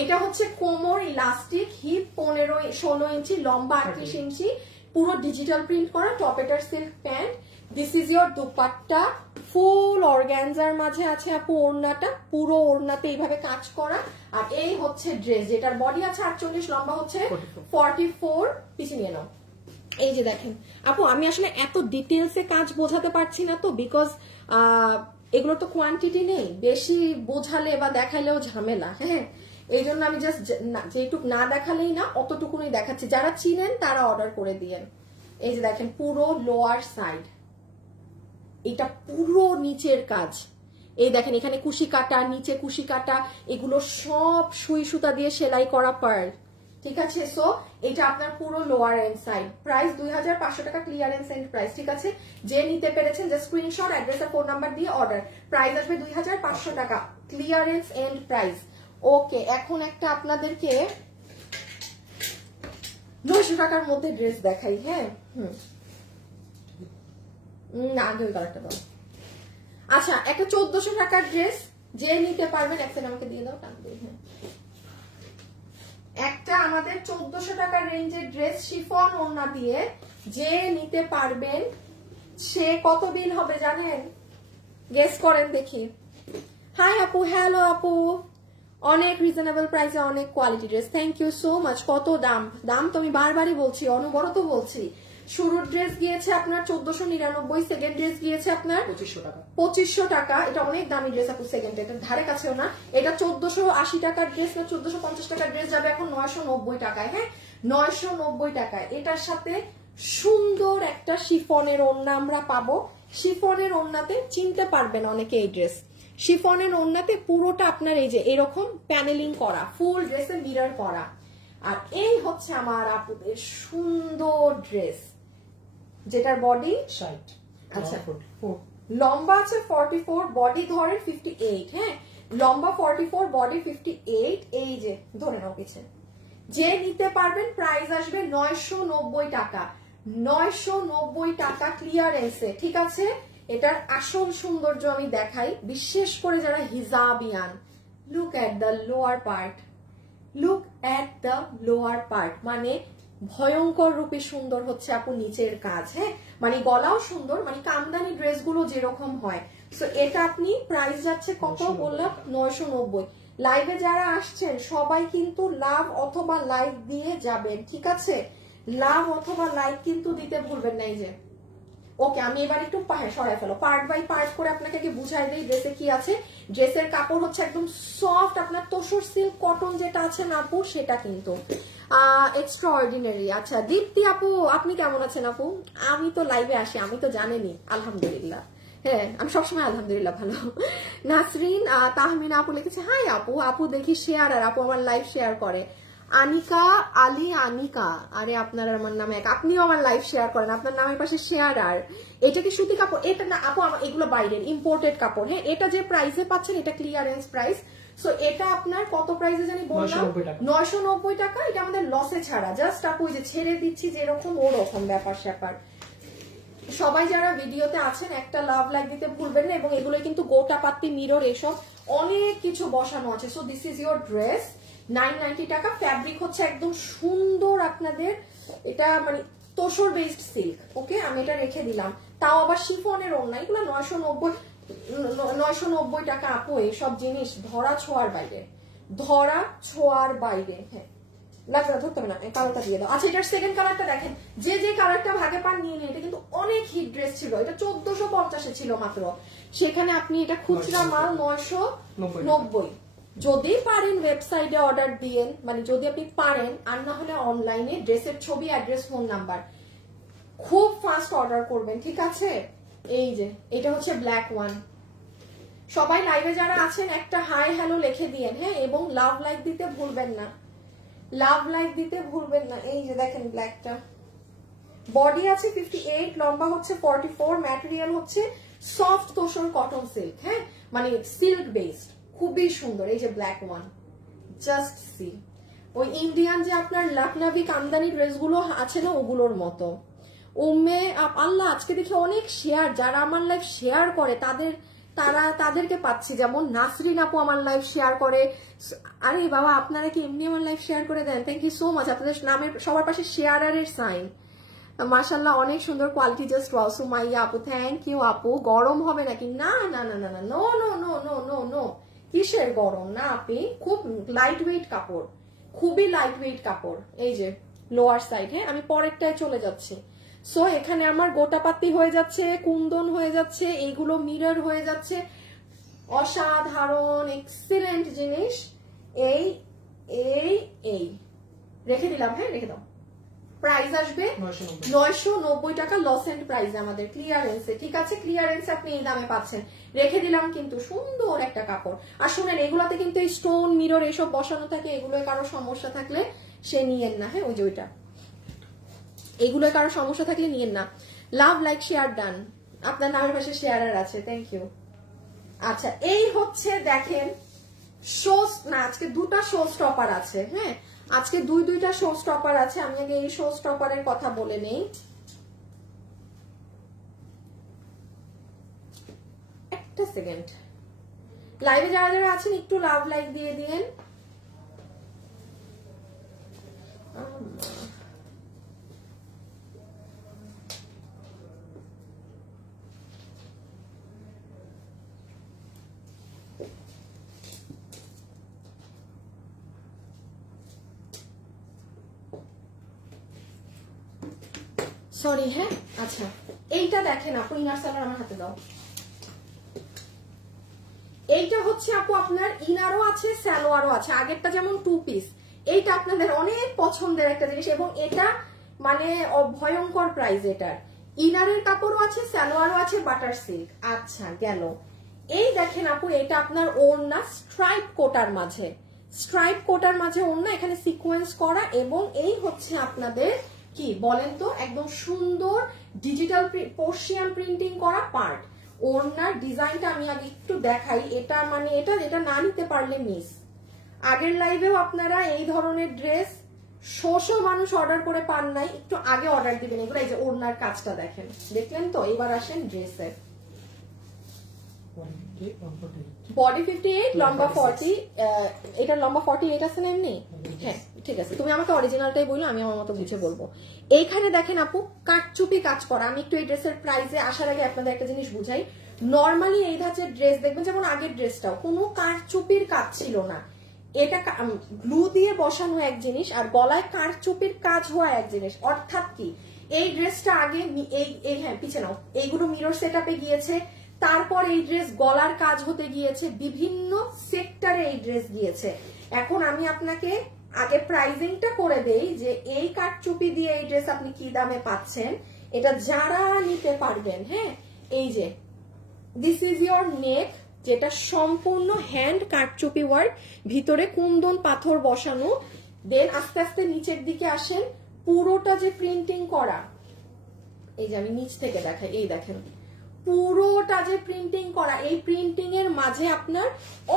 এটা হচ্ছে কোমর ইলাস্টিক, হিপ 15-16 ইঞ্চি, লম্বা 38 ইঞ্চি, পুরো ডিজিটাল প্রিন্ট করা, টপেটার silk pant. This is your dupatta, full অর্গানজার মাঝে আছে আপু ওড়নাটা, পুরো ওড়নাতে এইভাবে কাজ করা। আর এই হচ্ছে ড্রেস, যেটার বডি আছে 48, লম্বা হচ্ছে 44, পিছিয়ে নিয়ে নাও। এই যে দেখেন আপু, আমি আসলে এত ডিটেলসে কাজ বোঝাতে পারছি না তো, বিকজ এগুলো তো কোয়ান্টিটি নেই, বেশি বোঝালে বা দেখালেও ঝামেলা, হ্যাঁ এই জন্য আমি জাস্ট যেটুকু না দেখালেই না অতটুকুনি দেখাচ্ছি। যারা চিনেন তারা অর্ডার করে দিয়েন। এই যে দেখেন পুরো লোয়ার সাইড, এটা পুরো নিচের কাজ, এই দেখেন এখানে কুশি কাটা, নিচে কুশি কাটা, এগুলো সব সুই সুতা দিয়ে সেলাই করা পার্ল, ঠিক আছে। সো এটা আপনার পুরো লোয়ার এন্ড সাইড, প্রাইস 2500 টাকা ক্লিয়ারেন্স এন্ড প্রাইস, ঠিক আছে। যে নিতে পেরেছেন যে স্ক্রিনশট, অ্যাড্রেস আর ফোন নাম্বার দিয়ে অর্ডার, প্রাইস আসবে 2500 টাকা ক্লিয়ারেন্স এন্ড প্রাইস। ওকে, এখন একটা আপনাদেরকে 900 টাকার মধ্যে ড্রেস দেখাই, হ্যাঁ না আগে ওই কালারটা দাও। আচ্ছা একটা 1400 টাকার ড্রেস, যে নিতে পারবেন একসাথে আমাকে দিয়ে দাও, টান দিয়ে, হ্যাঁ একটা আমাদের 1400 টাকার রেঞ্জের ড্রেস, শিফন ওড়না দিয়ে, যে নিতে পারবেন সে কত বিল হবে জানেন? গেস করেন দেখি। হাই আপু, হ্যালো আপু, অনেক রিজনেবল প্রাইসে অনেক quality dress, thank you so much. কত দাম? দাম তো আমি বারবারই বলছি, অনবরত বলছি। শুরুর ড্রেস গিয়েছে আপনার 1499, সেকেন্ড ড্রেস গিয়েছে আপনার 2500 টাকা। এটা অনেক দামি ড্রেস আপু, সেকেন্ড এটা ধারে কাছেও না। এটা 1480 টাকার ড্রেস না 1450 টাকার ড্রেস যাবে এখন 990 টাকায়, হ্যাঁ 990 টাকায়। এটার সাথে সুন্দর একটা শিফনের ওড়না আমরা পাবো। শিফনের ওড়নাতে চিনতে পারবেন অনেকে এই ড্রেস, শিফনের ওড়নাতে পুরোটা আপনার এই যে এরকম প্যানেলিং করা, ফুল ড্রেসে মিরর করা। আর এই হচ্ছে আমার আপুদের সুন্দর ড্রেস, যেটার বডি 60, আচ্ছা লম্বা আছে 44, বডি ধরেন 58, হ্যাঁ লম্বা 44, বডি 58। এই যে ধরে নাও পিছনে, যে নিতে পারবেন প্রাইস আসবে 990 টাকা, 990 টাকা ক্লিয়ারেন্সে, ঠিক আছে। এটার আসল সৌন্দর্য আমি দেখাই, বিশেষ করে যারা হিজাবিয়ান। Look at the lower part, look at the lower part, মানে ভয়ঙ্কর রূপে সুন্দর হচ্ছে আপু নিচের কাজ, হ্যাঁ মানে গলাও সুন্দর, মানে কামদানি ড্রেসগুলো যেরকম হয়। সো এটা আপনি প্রাইস যাচ্ছে কত বললাম? 990। লাইভে যারা আসছেন সবাই কিন্তু লাভ অথবা লাইক দিয়ে যাবেন, ঠিক আছে, লাভ অথবা লাইক কিন্তু দিতে ভুলবেন না। এই যে ওকে, আমি এবার একটু সরাই ফেলো, পার্ট বাই পার্ট করে আপনাকে বুঝাই দেই ড্রেসে কি আছে। ড্রেসের কাপড় হচ্ছে একদম সফট, আপনার তোসর সিল্ক কটন যেটা আছে না আপু, সেটা কিন্তু এক্সট্রা অর্ডিনারি। আচ্ছা দীপ্তি আপু, আপনি কেমন আছেন আপু? আমি তো লাইভে আসি, আমি তো জানেনি, আলহামদুলিল্লাহ, হ্যাঁ আমি সবসময় আলহামদুলিল্লাহ ভালো। নাসরিন তাহমিনা আপু লিখেছে হাই আপু, আপু দেখি শেয়ার, আর আপু আমার লাইভ শেয়ার করে। আনিকা আলী, আনিকা, আরে আপনার আমার নামে এক, আপনিও আমার লাইভ শেয়ার করেন, আপনার নামের পাশে শেয়ার। আর এটা কি সুতি কাপড়? এটা না আপু, আমার এগুলো বাইরের ইম্পোর্টেড কাপড়, হ্যাঁ এটা যে প্রাইসে পাচ্ছেন এটা ক্লিয়ারেন্স প্রাইস। সো এটা আপনার কত প্রাইসে জানি বললাম? 990 টাকা। এটা আমাদের লসে ছাড়া, জাস্ট আপু যে ছেড়ে দিচ্ছি যেরকম ওরকম ব্যাপার স্যাপার। সবাই যারা ভিডিওতে আছেন একটা লাভ লাইক দিতে ভুলবেন না, এবং এগুলো কিন্তু গোটা পাত্তি মিরর এসব অনেক কিছু বসানো আছে। So this is your dress, 990 টাকা। ফ্যাব্রিক হচ্ছে একদম সুন্দর আপনাদের, এটা মানে তোসর বেসড সিল্ক, ওকে আমি এটা রেখে দিলাম, তাও আবার শিফনের ওড়না। এগুলো 990 টাকা আপু, এইসব জিনিস ধরা ছোঁয়ার বাইরে, ধরা ছোঁয়ার বাইরে। হ্যাঁ লাগবে না, ধরতে হবে না, কালারটা দিয়ে দাও। আচ্ছা এটার সেকেন্ড কালারটা দেখেন, যে যে কালারটা ভাগে পান নিয়ে নিন। এটা কিন্তু অনেক হিট ড্রেস ছিল, এটা 1450 ছিল মাত্র, সেখানে আপনি এটা খুচরা মাল 990। যদি পারেন ওয়েবসাইটে অর্ডার দিয়েন, মানে যদি আপনি পারেন, আর না হলে অনলাইনে ড্রেসের ছবি, অ্যাড্রেস, ফোন নাম্বার, খুব ফাস্ট অর্ডার করবেন, ঠিক আছে। এই যে এটা হচ্ছে ব্ল্যাক ওয়ান। সবাই লাইভে যারা আছেন একটা হাই হ্যালো লিখে দিয়েন, হ্যাঁ এবং লাভ লাইক দিতে ভুলবেন না, লাভ লাইক দিতে ভুলবেন না। এই যে দেখেন ব্ল্যাকটা, বডি আছে 58, লম্বা হচ্ছে 44, ম্যাটেরিয়াল হচ্ছে সফট তোসর কটন সিল্ক, হ্যাঁ মানে সিল্ক বেসড, খুবই সুন্দর। এই যে ব্ল্যাক ওয়ান, জাস্ট সি। ওই ইন্ডিয়ান যে আপনার লখনভি কামদানি ড্রেসগুলো আছে না, ওগুলোর মতো। উম্মে আল্লাহ, আজকে দেখি অনেক শেয়ার, যারা আমার লাইভ শেয়ার করে তাদেরকে পাচ্ছি, যেমন নাসরিন আপু আমার লাইভ শেয়ার করে। আরে বাবা, আপনারা কি এমনি আমার লাইভ শেয়ার করে দেন? Thank you so much. আপনাদের নামের সবার পাশে শেয়ারের সাইন, মাশাআল্লাহ অনেক সুন্দর কোয়ালিটি, জাস্ট ওয়াও। সুমাইয়া আপু থ্যাংক ইউ আপু। গরম হবে নাকি? না না না না না, no no no no no no, কিসের গরম? না আপনি, খুব লাইট ওয়েট কাপড়, খুবই লাইট ওয়েট কাপড়। এই যে লোয়ার সাইড, হ্যাঁ আমি পরেরটায় চলে যাচ্ছি। সো এখানে আমার গোটাপাতি হয়ে যাচ্ছে, কুন্দন হয়ে যাচ্ছে, এইগুলো মিরর হয়ে যাচ্ছে, অসাধারণ এক্সিলেন্ট জিনিস। এই এই এই রেখে দিলাম, হ্যাঁ রেখে দাও। প্রাইস আসবে 990 টাকা, লস এন্ড প্রাইস আমাদের, ক্লিয়ারেন্সে। ঠিক আছে, ক্লিয়ারেন্সে আপনি এই দামে পাচ্ছেন। রেখে দিলাম কিন্তু, সুন্দর একটা কাপড়। আর শুনেন, এগুলাতে কিন্তু এই স্টোন মিরর এইসব বসানো থাকে, এগুলোয় কারো সমস্যা থাকলে সে নিয়েন না, হ্যাঁ ওই যে ওইটা, এগুলোয় কারো সমস্যা থাকলে নিয়েন না। লাভ লাইক শেয়ার ডান, আপনার নামের পাশে শেয়ারার আছে, থ্যাংক ইউ। আচ্ছা, এই হচ্ছে দেখেন শো, না আজকে দুটা শো স্টপার আছে, হ্যাঁ আজকে দুইটা শো স্টপার আছে। আমি আগে এই শো স্টপারের কথা বলে নেই। একটা সেকেন্ড, লাইভে যারা যারা আছেন একটু লাভ লাইক দিয়ে দিয়েন। সরি, হ্যাঁ আচ্ছা এইটা দেখেন আপু, ইনার সালোয়ার আমার হাতে দাও। এইটা হচ্ছে আপু আপনার ইনারও আছে, সালোয়ারও আছে। আগেরটা যেমন 2 পিস, এইটা আপনাদের অনেক পছন্দের একটা জিনিস, এবং এটা মানে ভয়ঙ্কর প্রাইস। এটার ইনারের কাপড়ও আছে, সালোয়ারও আছে, বাটার সিল্ক। আচ্ছা গেল। এই দেখেন আপু, এটা আপনার ওড়না স্ট্রাইপ কোটার মাঝে, স্ট্রাইপ কোটার মাঝে ওড়না, এখানে সিকোয়েন্স করা, এবং এই হচ্ছে আপনাদের কি বলেন তো, একদম সুন্দর ডিজিটাল পোর্শিয়ান প্রিন্টিং করা পার্ট। ওড়নার ডিজাইনটা আমি আগে একটু দেখাই। এটা মানে এটা না নিতে পারলে মিস। আগের লাইভেও আপনারা এই ধরনের ড্রেস শো মানুষ অর্ডার করে পান নাই, একটু আগে অর্ডার দিবেন এগুলো। এই যে ওড়নার কাজটা দেখেন, দেখলেন তো? এবার আসেন ড্রেসের। বডি 58, লম্বা 40, এটা লম্বা 48 আছে না এমনি? হ্যাঁ ঠিক আছে, তুমি আমাকে অরিজিনালটাই বললো, আমি আমার মতো বুঝে বলবো। এইখানে দেখেন আপু, কাটচুপি কাজ করা। আমি একটু এই ড্রেসের প্রাইসে আসার আগে আপনাদের একটা জিনিস বুঝাই। নর্মালি এই ধাঁচের ড্রেস দেখবেন, যেমন আগের ড্রেসটাও কোনো কারচুপির কাজ ছিল না, এটা গ্লু দিয়ে বসানো এক জিনিস, আর গলায় কারচুপির কাজ হওয়া এক জিনিস। অর্থাৎ কি, এই ড্রেসটা আগে এই হ্যাঁ পিছে নাও, এইগুলো মিরর সেটআপে গিয়েছে, তারপর এই ড্রেস গলার কাজ হতে গিয়েছে, বিভিন্ন সেক্টরে এই ড্রেস গিয়েছে। এখন আমি আপনাকে আগে প্রাইজিংটা করে দেই যে এই কাটচুপি দিয়ে এই ড্রেস আপনি কি দামে পাচ্ছেন, এটা যারা নিতে পারবেন। হ্যাঁ, এই যে দিস ইজ ইয়োর নেক, যেটা সম্পূর্ণ হ্যান্ড কাটচুপি ওয়ার্ক, ভিতরে কুন্দন পাথর বসানো। দেন আস্তে আস্তে নিচের দিকে আসেন, পুরোটা যে প্রিন্টিং করা, এই যে আমি নিচ থেকে দেখাই, এই দেখেন পুরোটা যে প্রিন্টিং করা, এই প্রিন্টিং এর মাঝে আপনার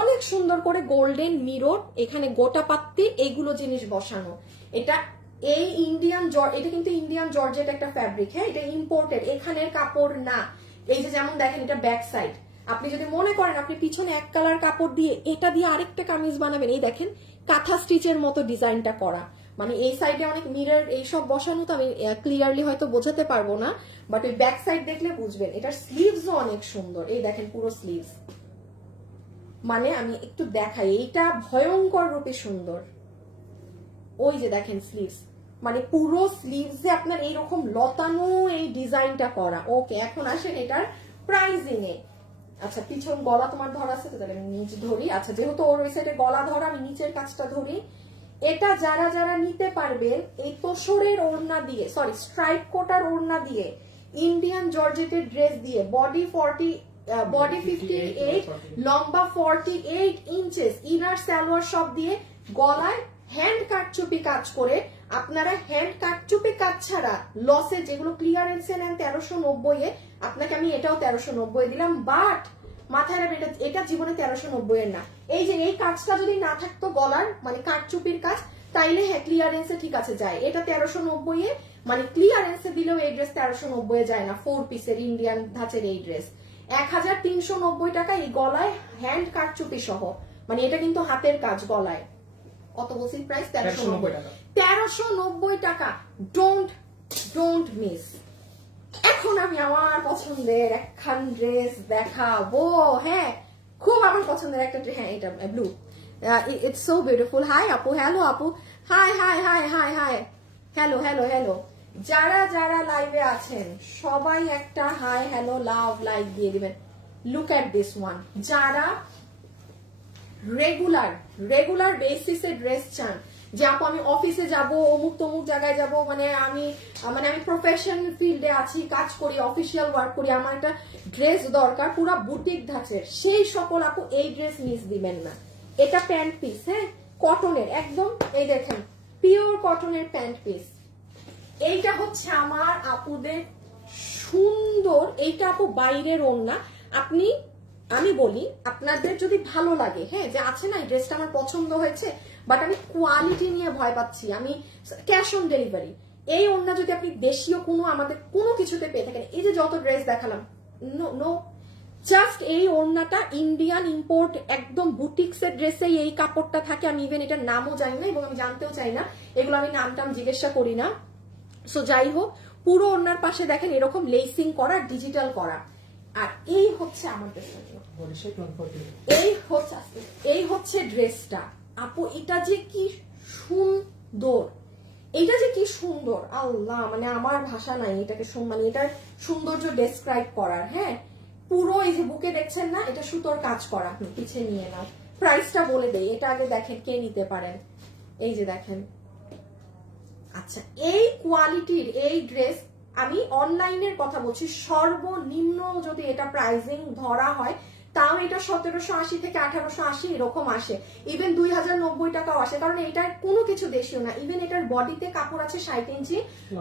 অনেক সুন্দর করে গোল্ডেন মিরর, এখানে গোটা পাত্তি, এইগুলো জিনিস বসানো। এটা এই এটা কিন্তু ইন্ডিয়ান জর্জেট একটা ফ্যাব্রিক, হ্যাঁ এটা ইম্পোর্টেড, এখানের কাপড় না। এই যে যেমন দেখেন, এটা ব্যাক সাইড, আপনি যদি মনে করেন আপনি পিছনে এক কালার কাপড় দিয়ে এটা দিয়ে আরেকটা কামিজ বানাবেন, এই দেখেন কাঁথা স্টিচের মতো ডিজাইনটা করা, মানে এই সাইডে অনেক মিরর এইসব বসানো, তো আমি ক্লিয়ারলি হয়তো বোঝাতে পারবো না, বাট ওই ব্যাক সাইড দেখলে বুঝবেন। এটার স্লিভসও অনেক সুন্দর, এই দেখেন পুরো স্লিভস, মানে আমি একটু দেখাই, এইটা ভয়ঙ্কর রূপে সুন্দর। ওই যে দেখেন স্লিভস, মানে পুরো স্লিভসে আপনার এইরকম লতানো এই ডিজাইনটা করা। ওকে, এখন আসেন এটার প্রাইজিং এ। আচ্ছা, পিছন গলা তোমার ধরা আছে তো, তাহলে আমি নিচ ধরি। আচ্ছা, যেহেতু ওর ওই সাইডে গলা ধরা, আমি নিচের কাজটা ধরি। এটা যারা যারা নিতে পারবেন, এই তোসরের ওড়না দিয়ে, সরি স্ট্রাইপ কোটার ওড়না দিয়ে, ইন্ডিয়ান জর্জেটের ড্রেস দিয়ে, বডি 58, লম্বা 48 ইঞ্চেস, ইনার সালোয়ার সব দিয়ে, গলায় হ্যান্ড কাটচুপি কাজ করে। আপনারা হ্যান্ড কাটচুপি কাজ ছাড়া লসে যেগুলো ক্লিয়ারেন্সে নেন 1390 এ, আপনাকে আমি এটাও 1390 দিলাম, বাট মাথায় রাখবেন এটা জীবনে 1390 এর না। এই যে এই কাজটা যদি না থাকতো গলার, মানে কাটচুপির কাজ, তাইলে হ্যাঁ ক্লিয়ারেন্সে ঠিক আছে যায়। এটা 1390 এ, মানে ক্লিয়ারেন্সে দিলেও এই ড্রেস 1390 এ যায় না। 4 পিসের ইন্ডিয়ান ধাঁচের এই ড্রেস 1390 টাকা, এই গলায় হ্যান্ড কারচুপি সহ, মানে এটা কিন্তু হাতের কাজ গলায়। কত বলছি প্রাইস? 1390 টাকা। 1390 টাকা। Don't miss. এখন আমি আমার পছন্দের একখান ড্রেস দেখাবো। হ্যাঁ, খুব আমার পছন্দের একটা, হ্যাঁ এটা blue, it's so beautiful. Hi আপু, হ্যালো আপু, hi hi hi hi hi, hello hello hello. যারা যারা লাইভে আছেন সবাই একটা হাই হ্যালো লাভ লাইক দিয়ে দিবেন। Look at this one. যারা রেগুলার বেসিসে ড্রেস চান, যে আপু আমি অফিসে যাব, অমুক তমুক জায়গায় যাব, মানে আমি প্রফেশন ফিল্ডে আছি, কাজ করি, অফিসিয়াল ওয়ার্ক করি, আমার একটা ড্রেস দরকার পুরো বুটিক ধাঁচের, সেই সকল আপু এই ড্রেস মিস দিবেন না। এটা প্যান্ট পিস, হ্যাঁ কটনের একদম, এই দেখেন পিওর কটনের প্যান্ট পিস। এইটা হচ্ছে আমার আপুদের সুন্দর, এইটা আপু বাইরের ওড়না। আমি বলি আপনাদের যদি ভালো লাগে, হ্যাঁ যে আছে না এই ড্রেসটা আমার পছন্দ হয়েছে, বাট আমি কোয়ালিটি নিয়ে ভয় পাচ্ছি, আমি ক্যাশ অন ডেলিভারি, এই ওড়না যদি আপনি দেশীয় কোনো আমাদের কোনো কিছুতে পেয়ে থাকেন, এই যে যত ড্রেস দেখালাম, নো জাস্ট এই ওড়নাটা ইন্ডিয়ান ইম্পোর্ট, একদম বুটিক্সের ড্রেসে এই কাপড়টা থাকে। আমি ইভেন এটার নামও জানি না এবং আমি জানতেও চাই না, এগুলো আমি নামটাম জিজ্ঞাসা করি না। সো যাই হোক, পুরো ওড়নার পাশে দেখেন এরকম লেসিং করা, ডিজিটাল করা। আর এই হচ্ছে আমাদের এই হচ্ছে ড্রেসটা আপু, এটা যে কি সুন্দর, এটা যে কি সুন্দর আল্লাহ, মানে আমার ভাষা নাই এটাকে, মানে এটার সৌন্দর্য ডেসক্রাইব করার। হ্যাঁ পুরো এই যে বুকে দেখছেন না, এটা সুতোর কাজ করা। পিছিয়ে নিয়ে নাও, প্রাইসটা বলে দেই, এটা আগে দেখেন কে নিতে পারেন। এই যে দেখেন, আচ্ছা এই কোয়ালিটির এই ড্রেস, আমি অনলাইনের কথা বলছি, সর্বনিম্ন যদি এটা প্রাইসিং ধরা হয় তাও এটা 1780 থেকে 1880 এরকম আসে, ইভেন 2090 টাকাও আসে, কারণ এটার কোনো কিছু দেশীয় না। ইভেন এটার বডিতে কাপড় আছে 60 ইঞ্চি,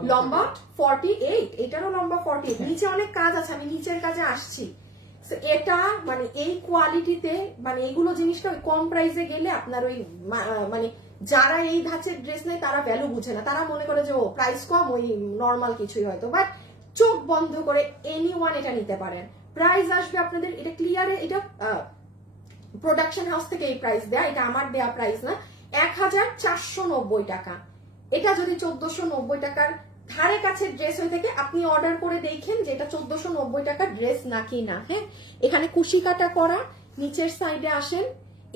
লম্বা 48, এটারও লম্বা 48, নিচে অনেক কাজ আছে, আমি নিচের কাজে আসছি। এটা মানে এই কোয়ালিটিতে, মানে এগুলো জিনিসটা ওই কম প্রাইসে গেলে আপনার ওই মানে যারা এই ধাঁচের ড্রেস নেয় তারা ভ্যালু বুঝে না, তারা মনে করে যে ও প্রাইস কম, ওই নর্মাল কিছুই হয়তো, বাট চোখ বন্ধ করে এনিওয়ান এটা নিতে পারেন। প্রাইস আসবে আপনাদের, এটা ক্লিয়ারে, এটা প্রোডাকশন হাউস থেকে এই প্রাইস দেয়া, এটা আমার দেয়া প্রাইস না, 1490 টাকা। এটা যদি 1490 টাকার ধারে কাছে ড্রেস হয়ে থাকে, আপনি অর্ডার করে দেখেন যে এটা 1490 টাকার ড্রেস নাকি না। হ্যাঁ এখানে কুশি কাটা করা, নিচের সাইডে আসেন,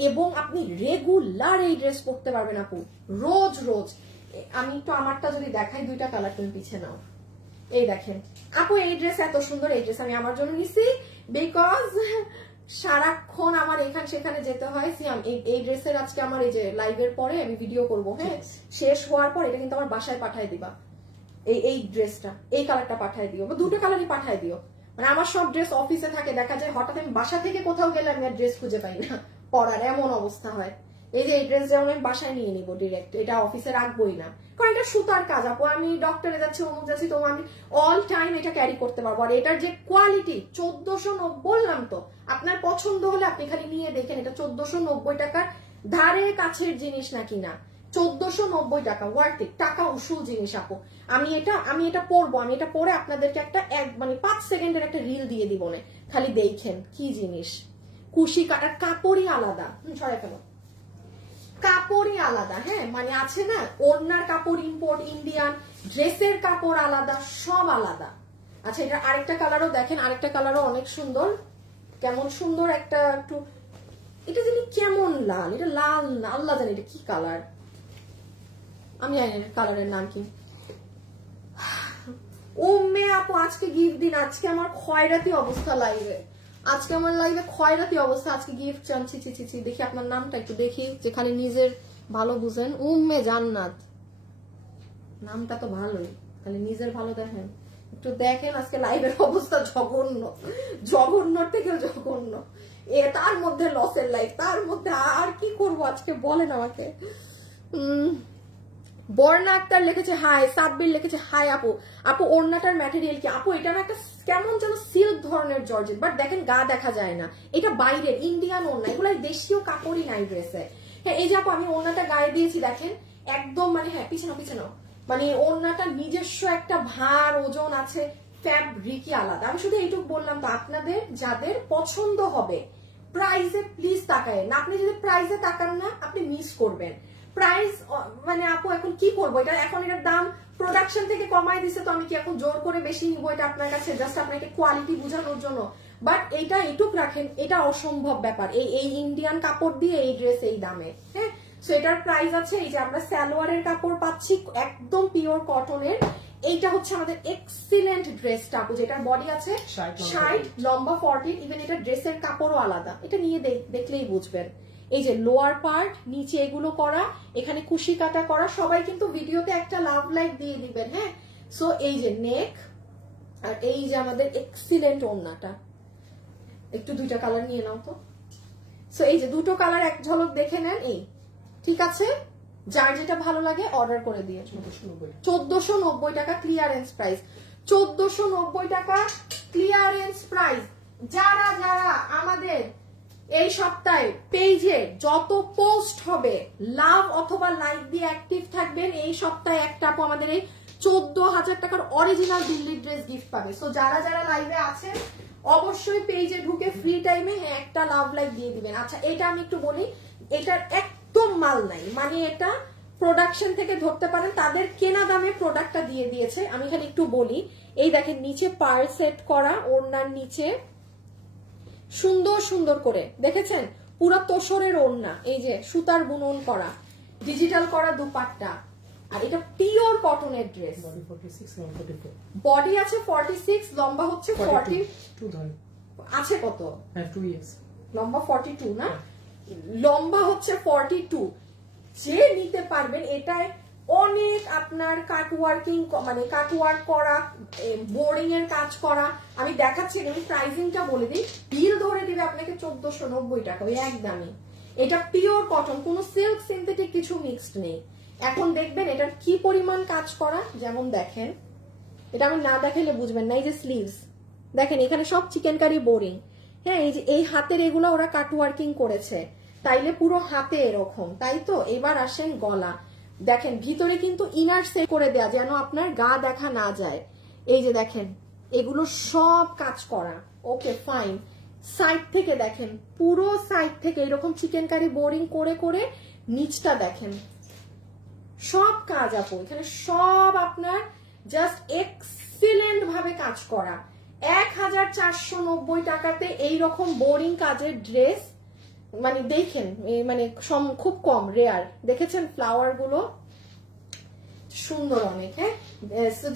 এবং আপনি রেগুলার এই ড্রেস পরতে পারবেন আপু, রোজ রোজ। আমি তো আমারটা যদি দেখাই, দুইটা কালার তুমি পিছিয়ে নাও, এই দেখেন আপু এই ড্রেস এত সুন্দর, এই ড্রেস আমি আমার জন্য নিছি, বিকজ সারাক্ষণ আমার এখান সেখানে যেতে হয়। এই ড্রেসের আজকে আমার এই যে লাইভের পরে আমি ভিডিও করব, হ্যাঁ শেষ হওয়ার পর এটা কিন্তু আমার বাসায় পাঠায় দিবা, এই ড্রেসটা, এই কালারটা পাঠায় দিও, বা দুটো কালারই পাঠায় দিও। মানে আমার সব ড্রেস অফিসে থাকে, দেখা যায় হঠাৎ আমি বাসা থেকে কোথাও গেলে আমি আর ড্রেস খুঁজে পাই না পরার, এমন অবস্থা হয়। এই যে এই ড্রেস যেমন আমি বাসায় নিয়ে নিবো ডিরেক্ট, এটা অফিসে রাখবোই না, কারণ এটা সুতার কাজ আপু, আমি ডক্টরে যাচ্ছি, অমুক যাচ্ছি, তো আমি অল টাইম এটা ক্যারি করতে পারবো। আর এটার যে কোয়ালিটি 1490, বললাম তো আপনার পছন্দ হলে আপনি খালি নিয়ে দেখেন, এটা 1490 টাকার ধারে কাছের জিনিস নাকি না, 1490 টাকা ওয়ার্থ ইট, টাকা উসুল জিনিস আপু। আমি এটা পরবো, আমি এটা পরে আপনাদেরকে একটা মানে 5 সেকেন্ডের একটা রিল দিয়ে দিব না, খালি দেখেন কি জিনিস। কুশি কাটার কাপড়ই আলাদা, সরাই ফেলো, কাপড়ই আলাদা। হ্যাঁ মানে আছে না, ওড়নার কাপড় ইম্পোর্ট, ইন্ডিয়ান ড্রেসের কাপড় আলাদা, সব আলাদা। আচ্ছা এটা আরেকটা কালারও দেখেন, আরেকটা কালারও অনেক সুন্দর, কেমন সুন্দর একটা, একটু এটা জানি কেমন লাল, এটা লাল না, আল্লাহ জানি এটা কি কালার, আমি জানি না কালারের নাম কি। ও মে আপু আজকে গিফট দিন, আজকে আমার খয়রাতি অবস্থা লাইভে, আজকে আমার লাইভে খয়রাতি অবস্থা, আজকে গিফট চাচ্ছি। ছি দেখি আপনার নামটা একটু দেখি, যেখানে নিজের ভালো বুঝেন। উম্মে জান্নাত, নামটা তো ভালোই, খালি নিজের ভালো দেখেন, একটু দেখেন। আজকে লাইভের অবস্থা জঘন্য, জঘন্যর থেকেও জঘন্য, তার মধ্যে লসের লাইফ, তার মধ্যে আর কি করবো আজকে বলেন আমাকে। বর্ণা আক্তার লিখেছে হাই, সাব্বির লিখেছে হাই আপু। আপু ওড়নাটার ম্যাটেরিয়াল কি আপু? এটা না একটা কেমন যেন সিল্ক ধরনের জর্জেট, বাট দেখেন গা দেখা যায় না, এটা বাইরের ইন্ডিয়ান ওড়না, এগুলো দেশীয় কাপড়ই নাই ড্রেসে। হ্যাঁ এই যে আপু আমি ওড়নাটা গায়ে দিয়েছি দেখেন, একদম মানে হ্যাঁ পিছনে পিছনে মানে ওড়নাটা নিজস্ব একটা ভার ওজন আছে, ফ্যাব্রিকই আলাদা। আমি শুধু এইটুকু বললাম তো আপনাদের যাদের পছন্দ হবে প্রাইসে প্লিজ তাকায় না, আপনি যদি প্রাইসে তাকান না আপনি মিস করবেন। প্রাইস মানে আপু এখন কি করবো, এটা এখন এটার দাম প্রোডাকশন থেকে কমায় দিছে, তো আমি কি এখন জোর করে বেশি নিবো এটা আপনার কাছে জাস্ট আপনাকে কোয়ালিটি বোঝানোর জন্য। বাট এটা এইটুক রাখেন, এটা অসম্ভব ব্যাপার এই ইন্ডিয়ান কাপড় দিয়ে এই ড্রেস এই দামে। হ্যাঁ, সো এটার প্রাইস আছে, এই যে আমরা সালোয়ারের কাপড় পাচ্ছি একদম পিওর কটনের। এইটা হচ্ছে আমাদের এক্সিলেন্ট ড্রেসটা আপু, যেটার বডি আছে 60, লম্বা 40, ইভেন এটা ড্রেসের কাপড়ও আলাদা, এটা নিয়ে দেখলেই বুঝবেন। এই যে লোয়ার পার্ট নিচে এগুলো করা, এখানে কুশি কাটা করা। সবাই কিন্তু ভিডিওতে একটা লাভ লাইক দিয়ে দিবেন। হ্যাঁ, সো এই যে নেক আর এই যে আমাদের এক্সিলেন্ট ওড়নাটা, একটু দুইটা কালার নিয়ে নাও তো। সো এই যে দুটো কালার এক ঝলক দেখে নেন। এই ঠিক আছে, যার যেটা ভালো লাগে অর্ডার করে দিয়ে। 1490 টাকা ক্লিয়ারেন্স প্রাইস, 1490 টাকা ক্লিয়ারেন্স প্রাইস। যারা যারা আমাদের এই সপ্তাহে পেজে যত পোস্ট হবে লাভ অথবা লাইক দিয়ে অ্যাক্টিভ থাকবেন, এই সপ্তাহে একটা আপু আমাদের এই 14,000 টাকার অরিজিনাল দিল্লির ড্রেস গিফট পাবে। সো যারা যারা লাইভে আছেন অবশ্যই পেজে ঢুকে ফ্রি টাইমে একটা লাভ লাইক দিয়ে দিবেন। আচ্ছা এটা আমি একটু বলি, এটার একদম মাল নাই, মানে এটা প্রোডাকশন থেকে ধরতে পারেন তাদের কেনা দামে প্রোডাক্টটা দিয়ে দিয়েছে। আমি এখানে একটু বলি, এই দেখেন নিচে পার্ল সেট করা, ওড়নার নিচে সুন্দর সুন্দর করে দেখেছেন পুরো তোষরের ওড়না, এই যে সুতার বুনন করা, ডিজিটাল করা দুপাট্টা, আর এটা পিওর কটনের ড্রেস। বডি আছে 46, লম্বা হচ্ছে 42 আছে কত? 2 ইয়ার্স লম্বা 42 না, লম্বা হচ্ছে 42। যে নিতে পারবেন এটায় অনেক আপনার কাটওয়ার্কিং মানে কাটওয়ার্ক করা, বোরিং এর কাজ করা। আমি দেখাচ্ছি, আমি প্রাইসিংটা বলে দিই, বিল ধরে দিবে আপনাকে 1490 টাকা ওই একদমই। এটা পিওর কটন, কোনো সিল্ক সিনথেটিক কিছু মিক্সড নেই। এখন দেখবেন এটার কি পরিমাণ কাজ করা, যেমন দেখেন এটা আমি না দেখাইলে বুঝবেন না। এই যে স্লিভস দেখেন, এখানে সব চিকেন কারি বোরিং। হ্যাঁ, এই যে এই হাতের এগুলো ওরা কাটওয়ার্কিং করেছে, তাইলে পুরো হাতে এরকম, তাই তো। এবার আসেন গলা, দেখেন ভিতরে কিন্তু ইনার সেট করে দেয়া যেন আপনার গা দেখা না যায়। এই যে দেখেন এগুলো সব কাজ করা, ওকে ফাইন। সাইড থেকে দেখেন, পুরো সাইড থেকে এরকম চিকেন কারি বোরিং করে করে নিচটা দেখেন সব কাজ আপু, এখানে সব আপনার জাস্ট এক্সিলেন্ট ভাবে কাজ করা। 1490 টাকাতে এইরকম বোরিং কাজের ড্রেস মানে দেখেন, মানে খুব কম, রেয়ার। দেখেছেন ফ্লাওয়ার গুলো সুন্দর অনেক। হ্যাঁ,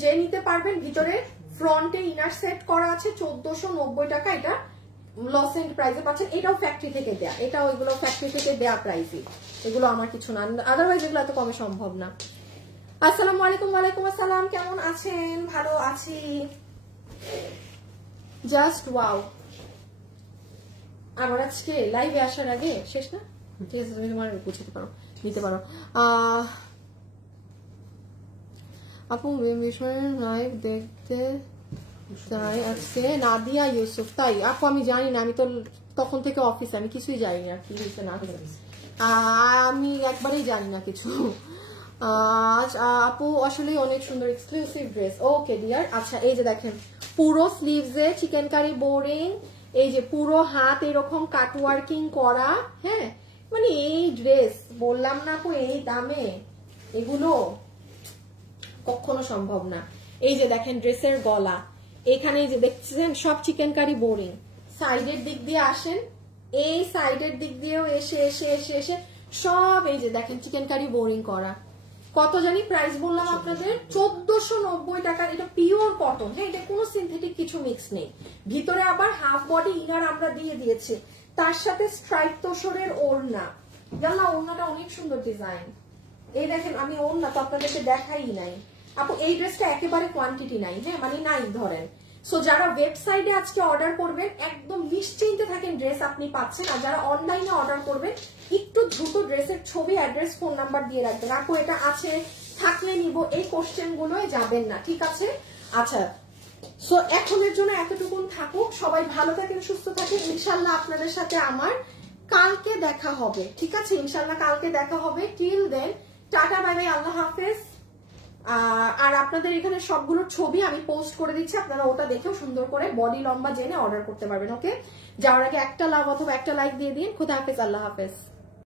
যে নিতে পারবেন ভিতরে ফ্রন্টে ইনার সেট করা আছে 1490 টাকা, এটা লস এন্ড প্রাইসে পাচ্ছেন। এটাও ফ্যাক্টরি থেকে দেয়া, এটাও এগুলো ফ্যাক্টরি থেকে দেয়া প্রাইসই, এগুলো আমার কিছু না, আদারওয়াইজ এগুলো এত কমে সম্ভব না। আসসালামু আলাইকুম। ওয়ালাইকুম আসসালাম, কেমন আছেন? ভালো আছি, জাস্ট ওয়াও। আবার আজকে লাইভে আসার আগে শেষ না, ঠিক আছে তুমি তোমার বুঝতে পারো নিতে পারো। আপু লাইভ দেখতে তাই আজকে নাদিয়া ইউসুফ, তাই আপু আমি জানি না, আমি তো তখন থেকে অফিসে, আমি কিছুই জানি না কি হয়েছে না, আমি একবারেই জানি না কিছু। আপু আসলে অনেক সুন্দর এক্সক্লুসিভ ড্রেস। ওকে ডিয়ার, আচ্ছা এই যে দেখেন পুরো স্লিভসে চিকেন কারি বোরিং, এই যে পুরো হাত এরকম কাটওয়ার্কিং করা। হ্যাঁ, মানে এই ড্রেস বললাম না আপু এই দামে এগুলো কখনো সম্ভব না। এই যে দেখেন ড্রেসের গলা, এখানে যে দেখছেন সব চিকেন কারি বোরিং। সাইডের দিক দিয়ে আসেন, এই সাইডের দিক দিয়েও এসে এসে এসে এসে সব এই যে দেখেন চিকেন কারি বোরিং করা। কত জানি প্রাইস বললাম আপনাদের? 1490 টাকা। এটা পিওর কটন। হ্যাঁ, এটা কোনো সিনথেটিক কিছু মিক্স নেই। ভিতরে আবার হাফ বডি ইনার আমরা দিয়ে দিয়েছি, তার সাথে স্ট্রাইপ তোষরের ওড়না। জানলা ওড়নাটা অনেক সুন্দর ডিজাইন। এই দেখেন আমি ওড়না তো আপনাদেরকে দেখাই নাই আপু, এই ড্রেসটা একেবারে কোয়ান্টিটি নাই। হ্যাঁ, মানে নাই ধরেন। সো যারা ওয়েবসাইটে আজকে অর্ডার করবেন একদম নিশ্চিন্তে থাকেন, ড্রেস আপনি পাচ্ছেন। আর যারা অনলাইনে অর্ডার করবেন একটু দ্রুত ড্রেসের ছবি, অ্যাড্রেস, ফোন নাম্বার দিয়ে রাখবেন। আপু এটা আছে থাকলে নিব, এই কোশ্চেন গুলোয় যাবেন না, ঠিক আছে? আচ্ছা, সো এখনের জন্য এতটুকুন থাকুক। সবাই ভালো থাকেন, সুস্থ থাকেন। ইনশাল্লাহ আপনাদের সাথে আমার কালকে দেখা হবে, ঠিক আছে? ইনশাল্লাহ কালকে দেখা হবে। Till then tata, bye bye, আল্লাহ হাফেজ। আর আপনাদের এখানে সবগুলোর ছবি আমি পোস্ট করে দিচ্ছি, আপনারা ওটা দেখেও সুন্দর করে বডি লম্বা জেনে অর্ডার করতে পারবেন। ওকে, যাওয়ার আগে একটা লাভ অথবা একটা লাইক দিয়ে দিন। খুদা হাফেজ, আল্লাহ হাফেজ।